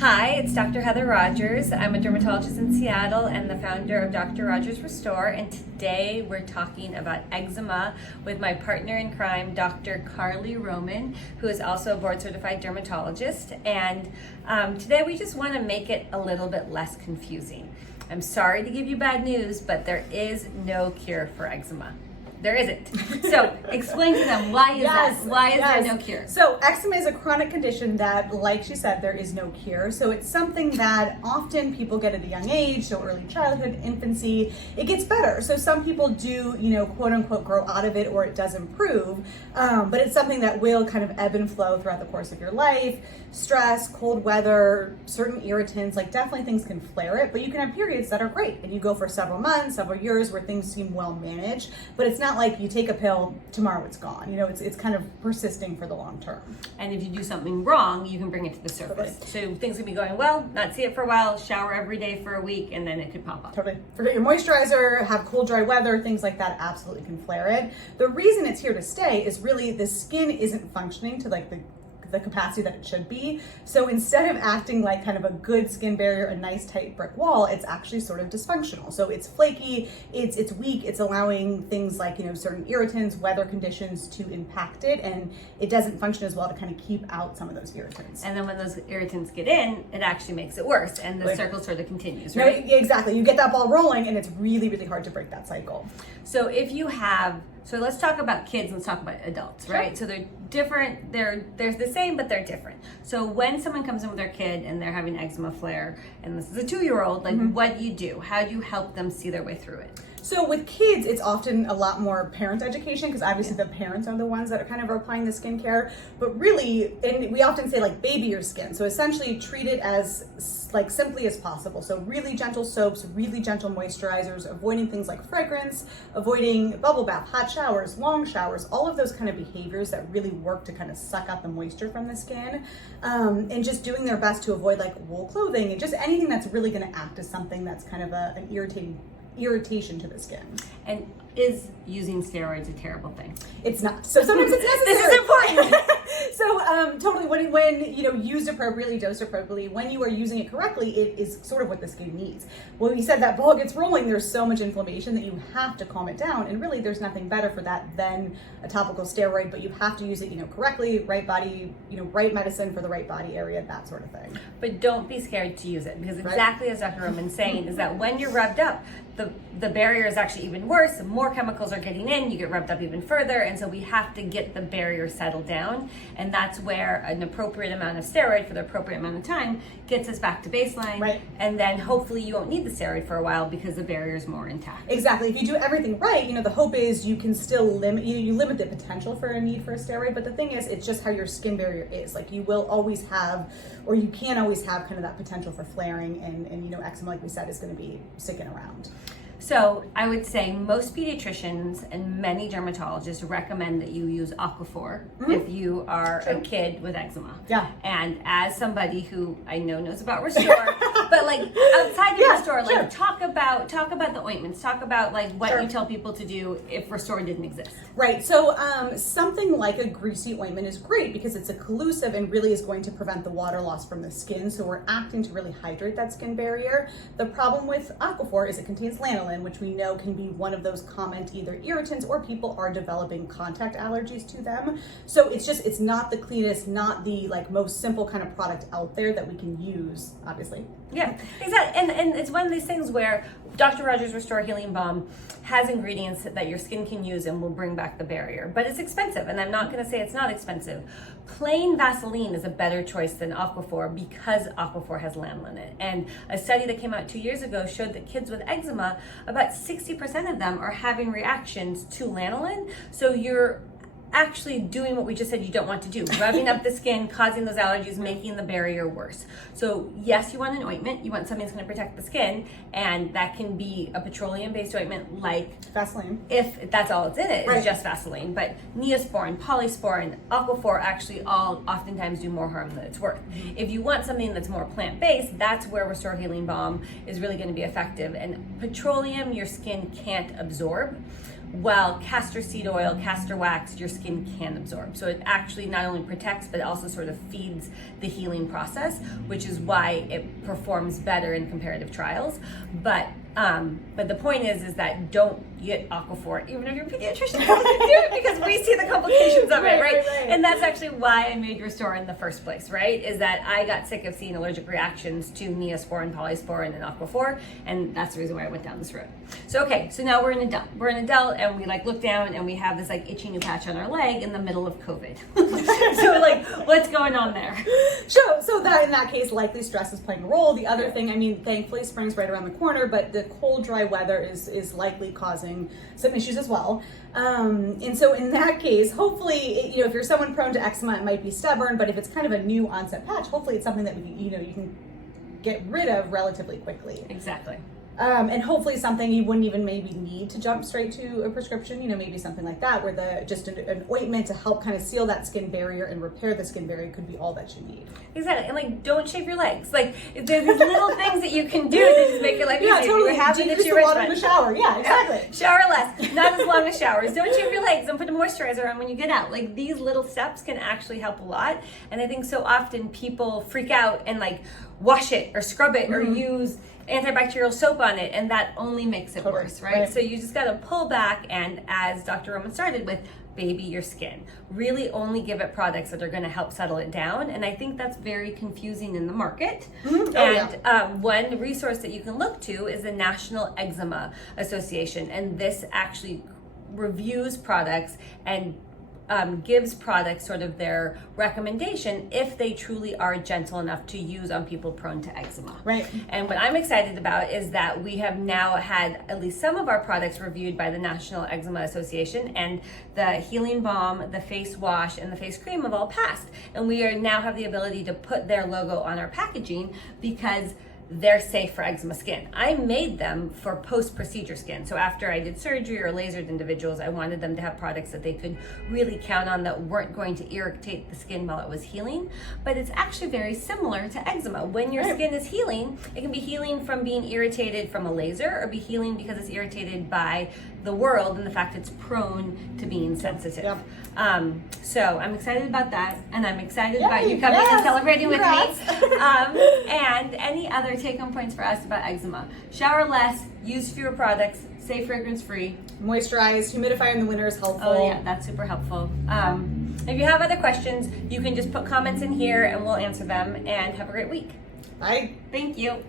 Hi, it's Dr. Heather Rogers. I'm a dermatologist in Seattle and the founder of Dr. Rogers Restore. And today we're talking about eczema with my partner in crime, Dr. Carly Roman, who is also a board certified dermatologist. And today we just want to make it a little bit less confusing. I'm sorry to give you bad news, but there is no cure for eczema. There isn't. So explain to them, why is that? Why is there no cure? So eczema is a chronic condition that, like she said, there is no cure. So it's something that often people get at a young age, so early childhood, infancy. It gets better. So some people do, quote unquote, grow out of it, or it does improve. But it's something that will kind of ebb and flow throughout the course of your life. Stress, cold weather, certain irritants, like definitely things can flare it, but you can have periods that are great. And you go for several months, several years where things seem well managed, but it's not like you take a pill, tomorrow it's gone. It's kind of persisting for the long term. And if you do something wrong, you can bring it to the surface. So things can be going well, not see it for a while, shower every day for a week, and then it could pop up. Totally. Forget your moisturizer, have cool, dry weather, things like that absolutely can flare it. The reason it's here to stay is really the skin isn't functioning to like the capacity that it should be. So instead of acting like kind of a good skin barrier, a nice tight brick wall, it's actually sort of dysfunctional. So it's flaky, it's weak, it's allowing things like, certain irritants, weather conditions to impact it, and it doesn't function as well to kind of keep out some of those irritants. And then when those irritants get in, it actually makes it worse, and the circle sort of continues, right? No, exactly. You get that ball rolling, and it's really, really hard to break that cycle. So if you have, so let's talk about kids, let's talk about adults, right? So they're different, they're the same, but they're different. So when someone comes in with their kid and they're having eczema flare, and this is a 2-year-old, like what do you do? How do you help them see their way through it? So with kids, it's often a lot more parent education, because obviously the parents are the ones that are kind of applying the skincare. But really, and we often say like baby your skin. So essentially treat it as like simply as possible. So really gentle soaps, really gentle moisturizers, avoiding things like fragrance, avoiding bubble bath, hot showers, long showers, all of those kind of behaviors that really work to kind of suck out the moisture from the skin. And just doing their best to avoid like wool clothing and just anything that's really going to act as something that's kind of an irritation to the skin. And is using steroids a terrible thing? It's not. So sometimes it's necessary. This is important. So totally, when used appropriately, dosed appropriately, when you are using it correctly, it is sort of what the skin needs. When we said that ball gets rolling, there's so much inflammation that you have to calm it down, and really there's nothing better for that than a topical steroid, but you have to use it correctly, right body, right medicine for the right body area, that sort of thing. But don't be scared to use it, because exactly as Dr. Roman's saying, is that when you're rubbed up, the barrier is actually even worse. More chemicals are getting in, you get rubbed up even further, and so we have to get the barrier settled down, and that's where an appropriate amount of steroid for the appropriate amount of time gets us back to baseline, right? And then hopefully you won't need the steroid for a while because the barrier is more intact. Exactly. If you do everything right, the hope is you can still limit, you limit the potential for a need for a steroid, but the thing is, it's just how your skin barrier is. Like you will always have, or you can always have kind of that potential for flaring, and eczema, like we said, is going to be sticking around. So I would say most pediatricians and many dermatologists recommend that you use Aquaphor if you are a kid with eczema. Yeah. And as somebody who I know knows about Restore, but like outside of Restore, like talk about the ointments, talk about like what you tell people to do if Restore didn't exist. Right. So something like a greasy ointment is great because it's occlusive and really is going to prevent the water loss from the skin. So we're acting to really hydrate that skin barrier. The problem with Aquaphor is it contains lanolin, which we know can be one of those common either irritants or people are developing contact allergies to them. So it's not the cleanest, not the most simple kind of product out there that we can use, obviously. Yeah, exactly. And it's one of these things where Dr. Rogers Restore Healing Balm has ingredients that your skin can use and will bring back the barrier, but it's expensive, and I'm not going to say it's not expensive. Plain Vaseline is a better choice than Aquaphor because Aquaphor has lanolin in it. And a study that came out 2 years ago showed that kids with eczema, about 60% of them are having reactions to lanolin. So you're actually doing what we just said you don't want to do, rubbing up the skin, causing those allergies, making the barrier worse. So yes, you want an ointment, you want something that's going to protect the skin, and that can be a petroleum-based ointment like Vaseline. If that's all it's in it, it's just Vaseline. But Neosporin, Polysporin, Aquaphor actually all oftentimes do more harm than it's worth. If you want something that's more plant-based, that's where Restore Healing Balm is really going to be effective. And petroleum, your skin can't absorb. while castor seed oil, castor wax, your skin can absorb. So it actually not only protects, but it also sort of feeds the healing process, which is why it performs better in comparative trials. But the point is that don't get Aquaphor, even if your pediatrician tells you to do it, because we see the complications of it, right? And that's actually why I made Restore in the first place, right? Is that I got sick of seeing allergic reactions to Neosporin, Polysporin, and Aquaphor, and that's the reason why I went down this road. So okay, so now we're an adult. We're an adult, and we like look down, and we have this like itchy new patch on our leg in the middle of COVID. So like, what's going on there? So that in that case, likely stress is playing a role. The other thing, I mean, thankfully spring's right around the corner, but the cold, dry weather is likely causing some issues as well. And so in that case, hopefully, if you're someone prone to eczema, it might be stubborn, but if it's kind of a new onset patch, hopefully it's something that you can get rid of relatively quickly. Exactly. And hopefully something you wouldn't even maybe need to jump straight to a prescription, maybe something like that, where just an ointment to help kind of seal that skin barrier and repair the skin barrier could be all that you need. Exactly. And like, don't shave your legs. Like, there's these little things that you can do to just make your life easier. Totally. You have an Decrease itchy the water wrist in the shower. Yeah, exactly. Shower less, not as long as showers. Don't shave your legs and put a moisturizer on when you get out. Like, these little steps can actually help a lot. And I think so often people freak out and like wash it or scrub it or use antibacterial soap on it, and that only makes it worse, right? So you just got to pull back, and as Dr. Roman started with, baby your skin. Really only give it products that are going to help settle it down, and I think that's very confusing in the market. One resource that you can look to is the National Eczema Association, and this actually reviews products and gives products sort of their recommendation if they truly are gentle enough to use on people prone to eczema. Right. And what I'm excited about is that we have now had at least some of our products reviewed by the National Eczema Association, and the Healing Balm, the face wash, and the face cream have all passed. And we now have the ability to put their logo on our packaging because they're safe for eczema skin. I made them for post-procedure skin. So after I did surgery or lasered individuals, I wanted them to have products that they could really count on that weren't going to irritate the skin while it was healing. But it's actually very similar to eczema. When your skin is healing, it can be healing from being irritated from a laser or be healing because it's irritated by the world and the fact it's prone to being sensitive. So I'm excited about that, and I'm excited about you coming and celebrating with me. And any other take-home points for us about eczema? Shower less, use fewer products, stay fragrance-free. Moisturize, humidifier in the winter is helpful. Oh yeah, that's super helpful. If you have other questions, you can just put comments in here and we'll answer them, and have a great week. Bye. Thank you.